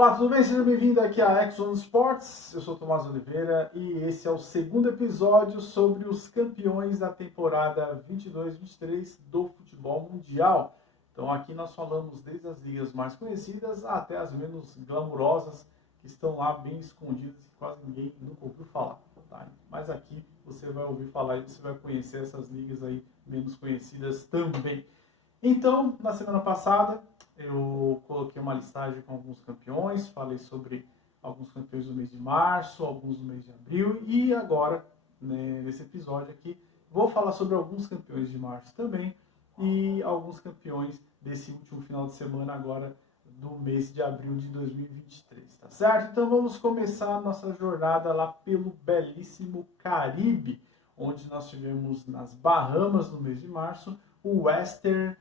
Olá, tudo bem? Seja bem-vindo aqui a Exxon Sports. Eu sou Tomás Oliveira e esse é o segundo episódio sobre os campeões da temporada 22-23 do futebol mundial. Então aqui nós falamos desde as ligas mais conhecidas até as menos glamourosas, que estão lá bem escondidas e quase ninguém nunca ouviu falar. Tá? Mas aqui você vai ouvir falar e você vai conhecer essas ligas aí menos conhecidas também. Então, na semana passada, eu coloquei uma listagem com alguns campeões, falei sobre alguns campeões do mês de março, alguns do mês de abril, e agora, né, nesse episódio aqui, vou falar sobre alguns campeões de março também, e alguns campeões desse último final de semana agora, do mês de abril de 2023, tá certo? Então vamos começar a nossa jornada lá pelo belíssimo Caribe, onde nós tivemos nas Bahamas, no mês de março, o Western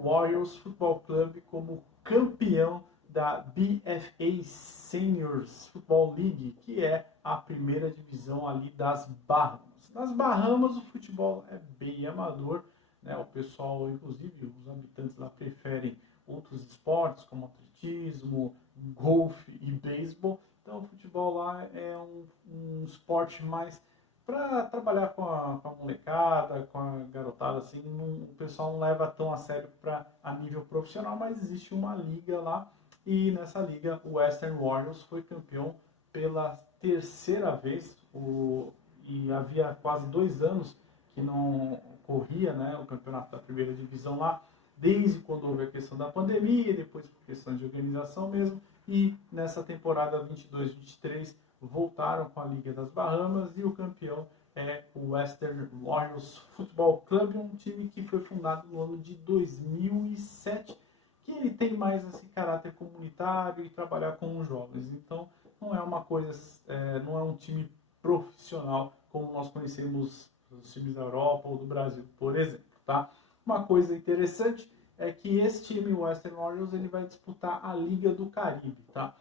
Warriors Football Club como campeão da BFA Seniors Football League, que é a primeira divisão ali das Bahamas. Nas Bahamas o futebol é bem amador, né? O pessoal, inclusive os habitantes lá, preferem outros esportes como atletismo, golfe e beisebol. Então o futebol lá é um esporte mais para trabalhar com a molecada, com a garotada, assim, o pessoal não leva tão a sério a nível profissional, mas existe uma liga lá, e nessa liga o Western Warriors foi campeão pela terceira vez, e havia quase 2 anos que não corria, né, o campeonato da primeira divisão lá, desde quando houve a questão da pandemia, depois por questão de organização mesmo, e nessa temporada 22-23 voltaram com a Liga das Bahamas e o campeão é o Western Warriors Football Club, um time que foi fundado no ano de 2007, que ele tem mais esse caráter comunitário e trabalhar com os jovens. Então não é uma coisa, não é um time profissional como nós conhecemos os times da Europa ou do Brasil, por exemplo, tá? Uma coisa interessante é que esse time, o Western Warriors, ele vai disputar a Liga do Caribe, tá?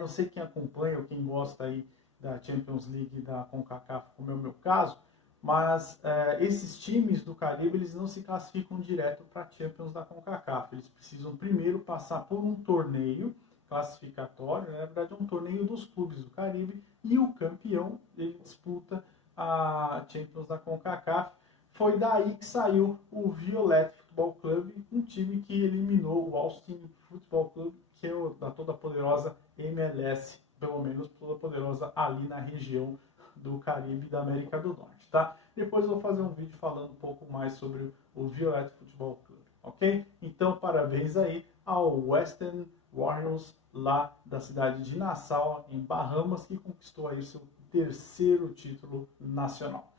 Não sei quem acompanha ou quem gosta aí da Champions League da CONCACAF, como é o meu caso, mas esses times do Caribe, eles não se classificam direto para a Champions da CONCACAF. Eles precisam primeiro passar por um torneio classificatório, né? Na verdade é um torneio dos clubes do Caribe, e o campeão, ele disputa a Champions da CONCACAF. Foi daí que saiu o Violet Football Club, um time que eliminou o Austin Football Club, que é da toda poderosa MLS, pelo menos toda poderosa ali na região do Caribe e da América do Norte, tá? Depois eu vou fazer um vídeo falando um pouco mais sobre o Violet Football Club, ok? Então, parabéns aí ao Western Warriors, lá da cidade de Nassau, em Bahamas, que conquistou aí o seu terceiro título nacional.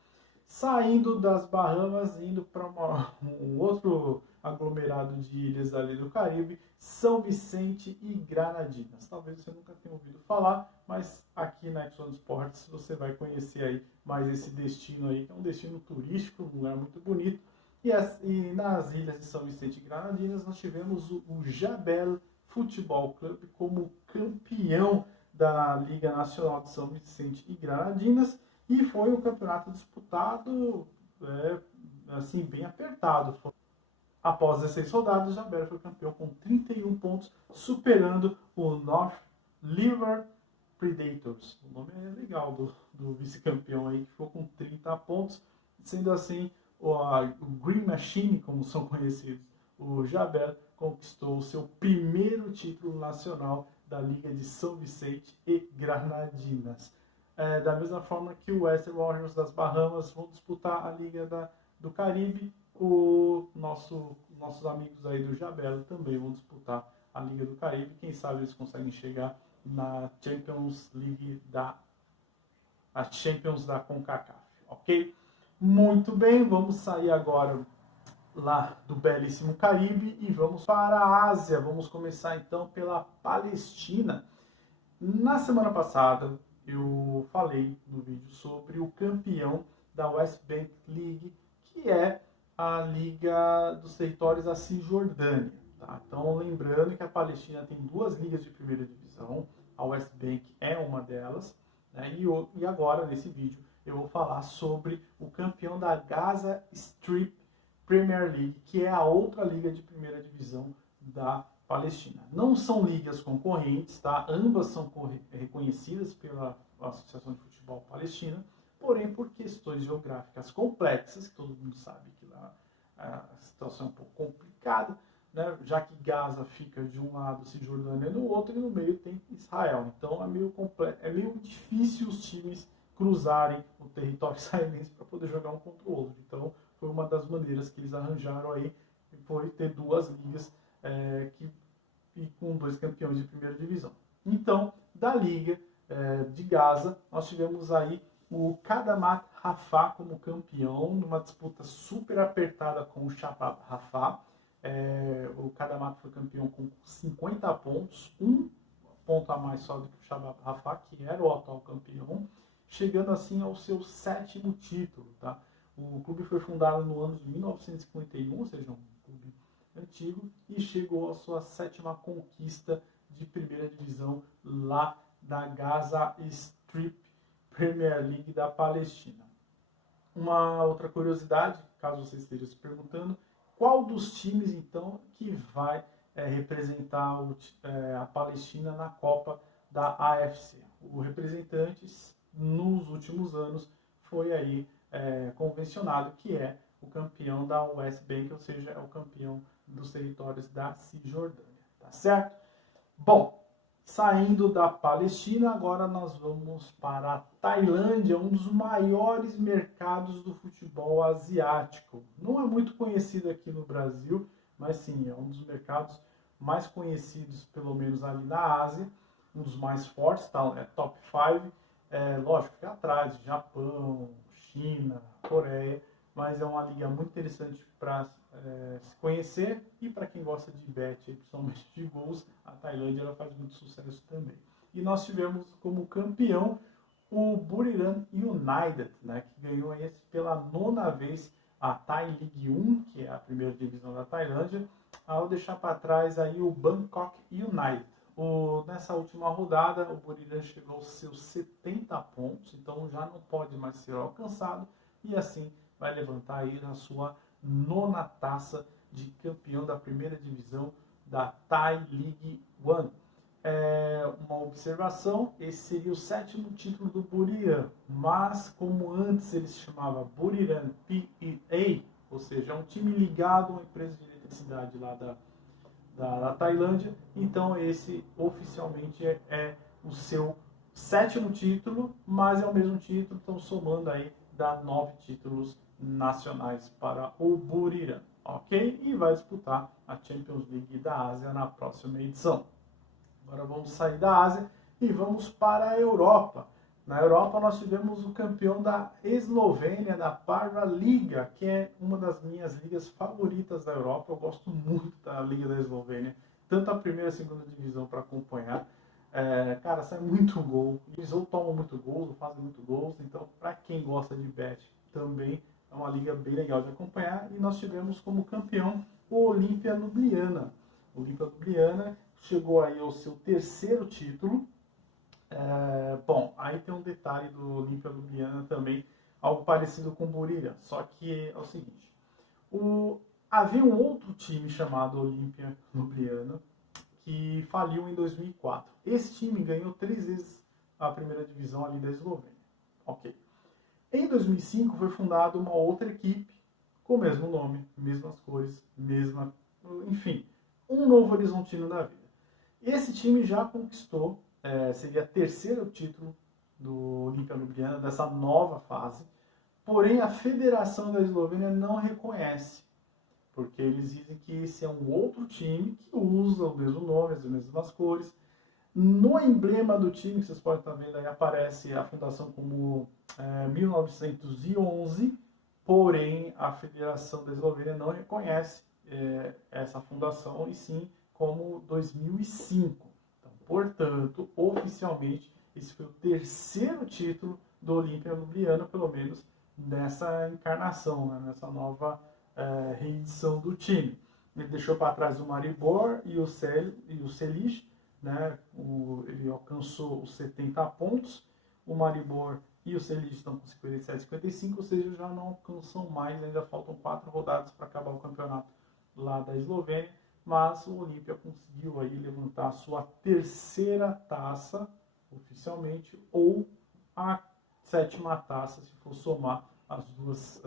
Saindo das Bahamas, indo para um outro aglomerado de ilhas ali do Caribe, São Vicente e Granadinas. Talvez você nunca tenha ouvido falar, mas aqui na Exxon Sports você vai conhecer aí mais esse destino aí, que é um destino turístico, um lugar muito bonito. E nas ilhas de São Vicente e Granadinas nós tivemos o Jabel Futebol Club como campeão da Liga Nacional de São Vicente e Granadinas, e foi um campeonato disputado, assim, bem apertado. Após 16 rodadas, Jabel foi campeão com 31 pontos, superando o North River Predators. O nome é legal do vice-campeão aí, que ficou com 30 pontos. Sendo assim, o Green Machine, como são conhecidos, o Jabel conquistou o seu primeiro título nacional da Liga de São Vicente e Granadinas. Da mesma forma que o Western Warriors das Bahamas vão disputar a Liga do Caribe, nossos amigos aí do Jabel também vão disputar a Liga do Caribe. Quem sabe eles conseguem chegar na Champions League a Champions da CONCACAF, ok? Muito bem, vamos sair agora lá do belíssimo Caribe e vamos para a Ásia. Vamos começar então pela Palestina. Na semana passada eu falei no vídeo sobre o campeão da West Bank League, que é a Liga dos Territórios da Cisjordânia. Tá? Então, lembrando que a Palestina tem 2 ligas de primeira divisão, a West Bank é uma delas, né? E agora, nesse vídeo, eu vou falar sobre o campeão da Gaza Strip Premier League, que é a outra liga de primeira divisão da Palestina. Não são ligas concorrentes, tá? Ambas são reconhecidas pela Associação de Futebol Palestina, porém por questões geográficas complexas, que todo mundo sabe que lá a situação é um pouco complicada, né? Já que Gaza fica de um lado, Cisjordânia no outro, e no meio tem Israel. Então é meio difícil os times cruzarem o território israelense para poder jogar um contra o outro. Então foi uma das maneiras que eles arranjaram aí, foi ter duas ligas e com dois campeões de primeira divisão. Então, da Liga de Gaza, nós tivemos aí o Kadamat Rafah como campeão, numa disputa super apertada com o Shabab Rafah. O Kadamat foi campeão com 50 pontos, um ponto a mais só do que o Shabab Rafah, que era o atual campeão, chegando assim ao seu 7º título. Tá? O clube foi fundado no ano de 1951, ou seja, um clube antigo, e chegou à sua 7ª conquista de primeira divisão lá da Gaza Strip Premier League da Palestina. Uma outra curiosidade, caso você esteja se perguntando, qual dos times então que vai representar a Palestina na Copa da AFC? O representante nos últimos anos foi aí convencionado que é o campeão da West Bank, ou seja, é o campeão dos territórios da Cisjordânia, tá certo? Bom, saindo da Palestina, agora nós vamos para a Tailândia, um dos maiores mercados do futebol asiático. Não é muito conhecido aqui no Brasil, mas sim, é um dos mercados mais conhecidos, pelo menos ali na Ásia, um dos mais fortes, tá? É top 5, lógico, fica atrás de Japão, China, Coreia, mas é uma liga muito interessante para se conhecer, e para quem gosta de bet, principalmente de gols, a Tailândia ela faz muito sucesso também. E nós tivemos como campeão o Buriram United, né, que ganhou pela 9ª vez a Thai League 1, que é a primeira divisão da Tailândia, ao deixar para trás aí o Bangkok United. Nessa última rodada, o Buriram chegou aos seus 70 pontos, então já não pode mais ser alcançado, e assim vai levantar aí na sua 9ª taça de campeão da primeira divisão da Thai League 1. Uma observação, esse seria o 7º título do Buriram, mas como antes ele se chamava Buriram PEA, ou seja, é um time ligado a uma empresa de eletricidade lá da Tailândia, então esse oficialmente é o seu 7º título, mas é o mesmo título, então somando aí dá 9 títulos nacionais para o Buriram, ok? E vai disputar a Champions League da Ásia na próxima edição. Agora vamos sair da Ásia e vamos para a Europa. Na Europa nós tivemos o campeão da Eslovênia, da Parva Liga, que é uma das minhas ligas favoritas da Europa. Eu gosto muito da Liga da Eslovênia, tanto a primeira e a segunda divisão para acompanhar. Cara, sai muito gol, eles ou tomam muito gols ou fazem muito gols, então para quem gosta de bet também é uma liga bem legal de acompanhar. E nós tivemos como campeão o Olimpia Ljubljana. O Olimpia Ljubljana chegou aí ao seu 3º título. Bom, aí tem um detalhe do Olimpia Ljubljana também, algo parecido com o Buriram, só que é o seguinte, havia um outro time chamado Olimpia Ljubljana que faliu em 2004. Esse time ganhou 3 vezes a primeira divisão ali da Eslovênia. Ok. Em 2005 foi fundada uma outra equipe com o mesmo nome, mesmas cores, enfim, um Novo Horizontino da vida. Esse time já conquistou, seria o 3º título do Olimpia Ljubljana, dessa nova fase, porém a Federação da Eslovênia não reconhece, porque eles dizem que esse é um outro time que usa o mesmo nome, as mesmas cores. No emblema do time, que vocês podem estar vendo aí, aparece a fundação como 1911, porém a Federação da Eslovênia não reconhece essa fundação, e sim como 2005. Então, portanto, oficialmente, esse foi o 3º título do Olimpia Ljubljana, pelo menos nessa encarnação, né, nessa nova reedição do time. Ele deixou para trás o Maribor e o Selic, né? Ele alcançou os 70 pontos, o Maribor e o Selic estão com 57, 55, ou seja, já não alcançam mais, ainda faltam 4 rodadas para acabar o campeonato lá da Eslovênia, mas o Olímpia conseguiu aí levantar a sua terceira taça oficialmente, ou a sétima taça, se for somar as duas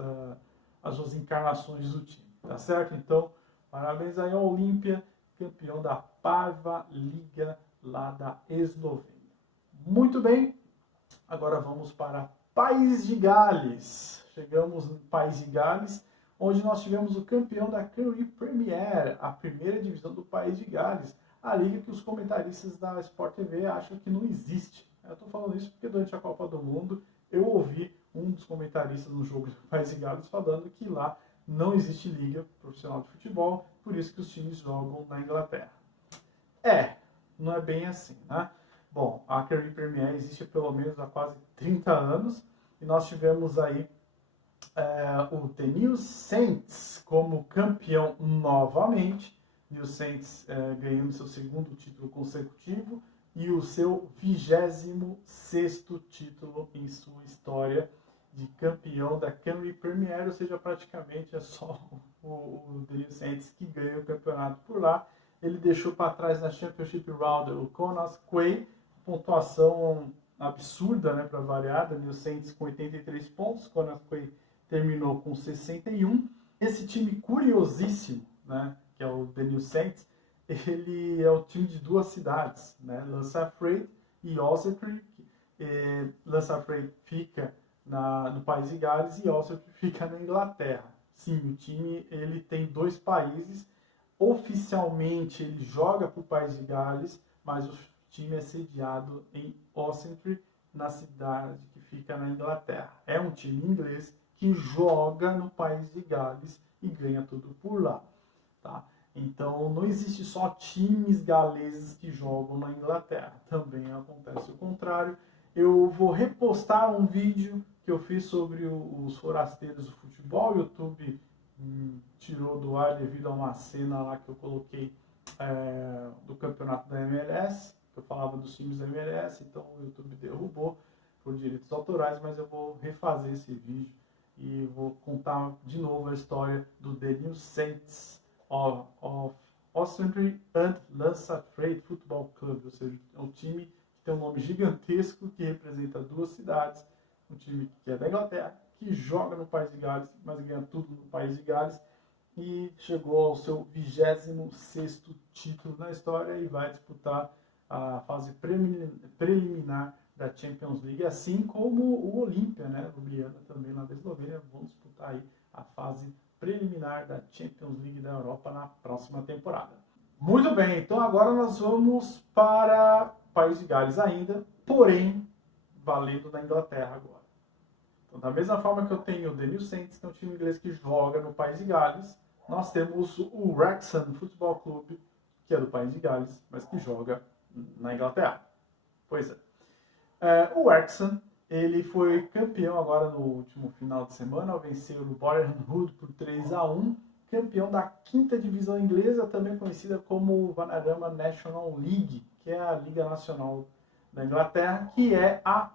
encarnações do time, tá certo? Então, parabéns aí ao Olímpia, campeão da Parva Liga lá da Eslovênia. Muito bem, agora vamos para País de Gales. Chegamos no País de Gales, onde nós tivemos o campeão da Currie Premier, a primeira divisão do País de Gales, a liga que os comentaristas da Sport TV acham que não existe. Eu estou falando isso porque durante a Copa do Mundo eu ouvi um dos comentaristas no jogo do País de Gales falando que lá não existe liga profissional de futebol, por isso que os times jogam na Inglaterra. Não é bem assim, né? Bom, a Currie Premier existe pelo menos há quase 30 anos e nós tivemos aí o The New Saints como campeão novamente. New Saints ganhando seu segundo título consecutivo e o seu 26º título em sua história de campeão da Currie Premier, ou seja, praticamente é só o The New Saints que ganha o campeonato por lá. Ele deixou para trás na Championship Round o Connacht Quay, pontuação absurda, né, para variar, The New Saints com 83 pontos, Connacht Quay terminou com 61. Esse time curiosíssimo, né, que é o The New Saints, ele é o time de duas cidades, né, Lansafrate e Oswestry. Lansafrate fica no País de Gales e Oswestry fica na Inglaterra. Sim, o time ele tem dois países. Oficialmente ele joga para o País de Gales, mas o time é sediado em Oswestry, na cidade que fica na Inglaterra. É um time inglês que joga no País de Gales e ganha tudo por lá, tá? Então não existe só times galeses que jogam na Inglaterra, também acontece o contrário. Eu vou repostar um vídeo que eu fiz sobre os forasteiros do futebol. O YouTube tirou do ar devido a uma cena lá que eu coloquei do campeonato da MLS, que eu falava dos times da MLS, então o YouTube derrubou por direitos autorais, mas eu vou refazer esse vídeo e vou contar de novo a história do The New Saints of Oswestry and Lansafrate Football Club, ou seja, é um time que tem um nome gigantesco, que representa duas cidades, um time que é da Inglaterra, que joga no País de Gales, mas ganha tudo no País de Gales, e chegou ao seu 26º título na história e vai disputar a fase preliminar da Champions League, assim como o Olímpia, né, Ljubljana, também lá da Eslovênia, vão disputar aí a fase preliminar da Champions League da Europa na próxima temporada. Muito bem, então agora nós vamos para o País de Gales ainda, porém valendo na Inglaterra agora. Então, da mesma forma que eu tenho o The New Saints, que é um time inglês que joga no País de Gales, nós temos o Wrexham Football Club, que é do País de Gales, mas que joga na Inglaterra. Pois é. O Wrexham, ele foi campeão agora no último final de semana, ao vencer o Boreham Wood por 3-1, campeão da 5ª divisão inglesa, também conhecida como Vanarama National League, que é a Liga Nacional da Inglaterra, que é a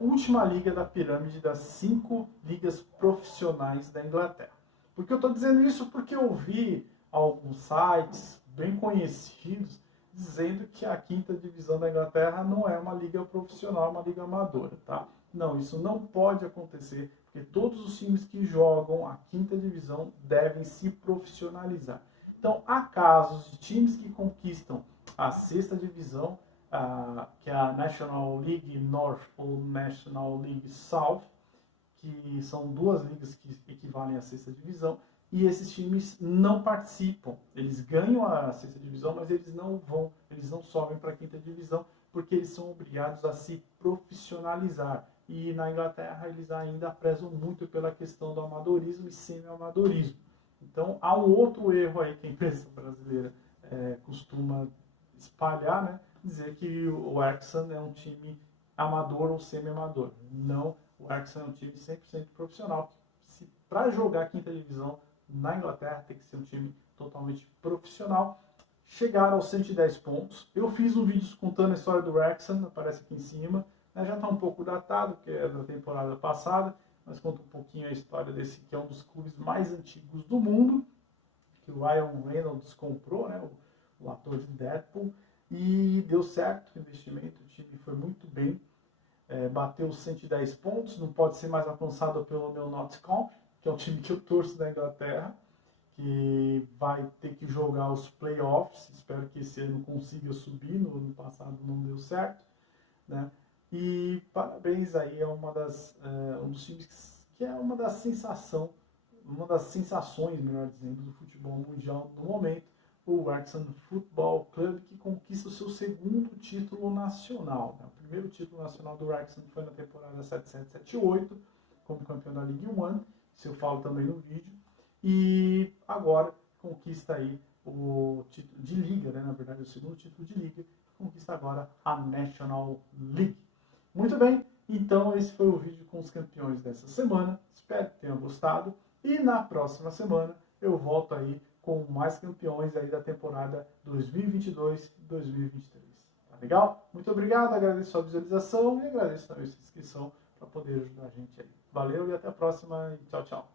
última liga da pirâmide das 5 ligas profissionais da Inglaterra. Por que eu estou dizendo isso? Porque eu vi alguns sites bem conhecidos dizendo que a 5ª divisão da Inglaterra não é uma liga profissional, uma liga amadora, tá? Não, isso não pode acontecer, porque todos os times que jogam a 5ª divisão devem se profissionalizar. Então, há casos de times que conquistam a 6ª divisão, que é a National League North ou National League South, que são duas ligas que equivalem à 6ª divisão, e esses times não participam. Eles ganham a 6ª divisão, mas eles não sobem para a 5ª divisão, porque eles são obrigados a se profissionalizar. E na Inglaterra eles ainda prezam muito pela questão do amadorismo e semi-amadorismo. Então há um outro erro aí que a imprensa brasileira costuma espalhar, né? Dizer que o Wrexham é um time amador ou semi-amador. Não, o Wrexham é um time 100% profissional. Para jogar a 5ª divisão na Inglaterra tem que ser um time totalmente profissional. Chegaram aos 110 pontos. Eu fiz um vídeo contando a história do Wrexham, aparece aqui em cima. Já está um pouco datado, porque é da temporada passada, mas conta um pouquinho a história desse que é um dos clubes mais antigos do mundo. que o Ryan Reynolds comprou, né, o ator de Deadpool, e deu certo o investimento, o time foi muito bem, bateu 110 pontos, não pode ser mais alcançado pelo meu Nottingham, que é o time que eu torço da Inglaterra, que vai ter que jogar os playoffs, espero que esse ano consiga subir, no ano passado não deu certo, né? E parabéns aí, é um dos times que é uma das sensações, melhor dizendo, do futebol mundial no momento, o Wrexham Football Club, que conquista o seu segundo título nacional, né? O primeiro título nacional do Wrexham foi na temporada 77-78, como campeão da League One, isso eu falo também no vídeo, e agora conquista aí o título de liga, né? Na verdade o segundo título de liga, conquista agora a National League. Muito bem, então esse foi o vídeo com os campeões dessa semana, espero que tenham gostado, e na próxima semana eu volto aí com mais campeões aí da temporada 2022-2023. Tá legal? Muito obrigado, agradeço a visualização e agradeço também a sua inscrição para poder ajudar a gente aí. Valeu e até a próxima e tchau, tchau.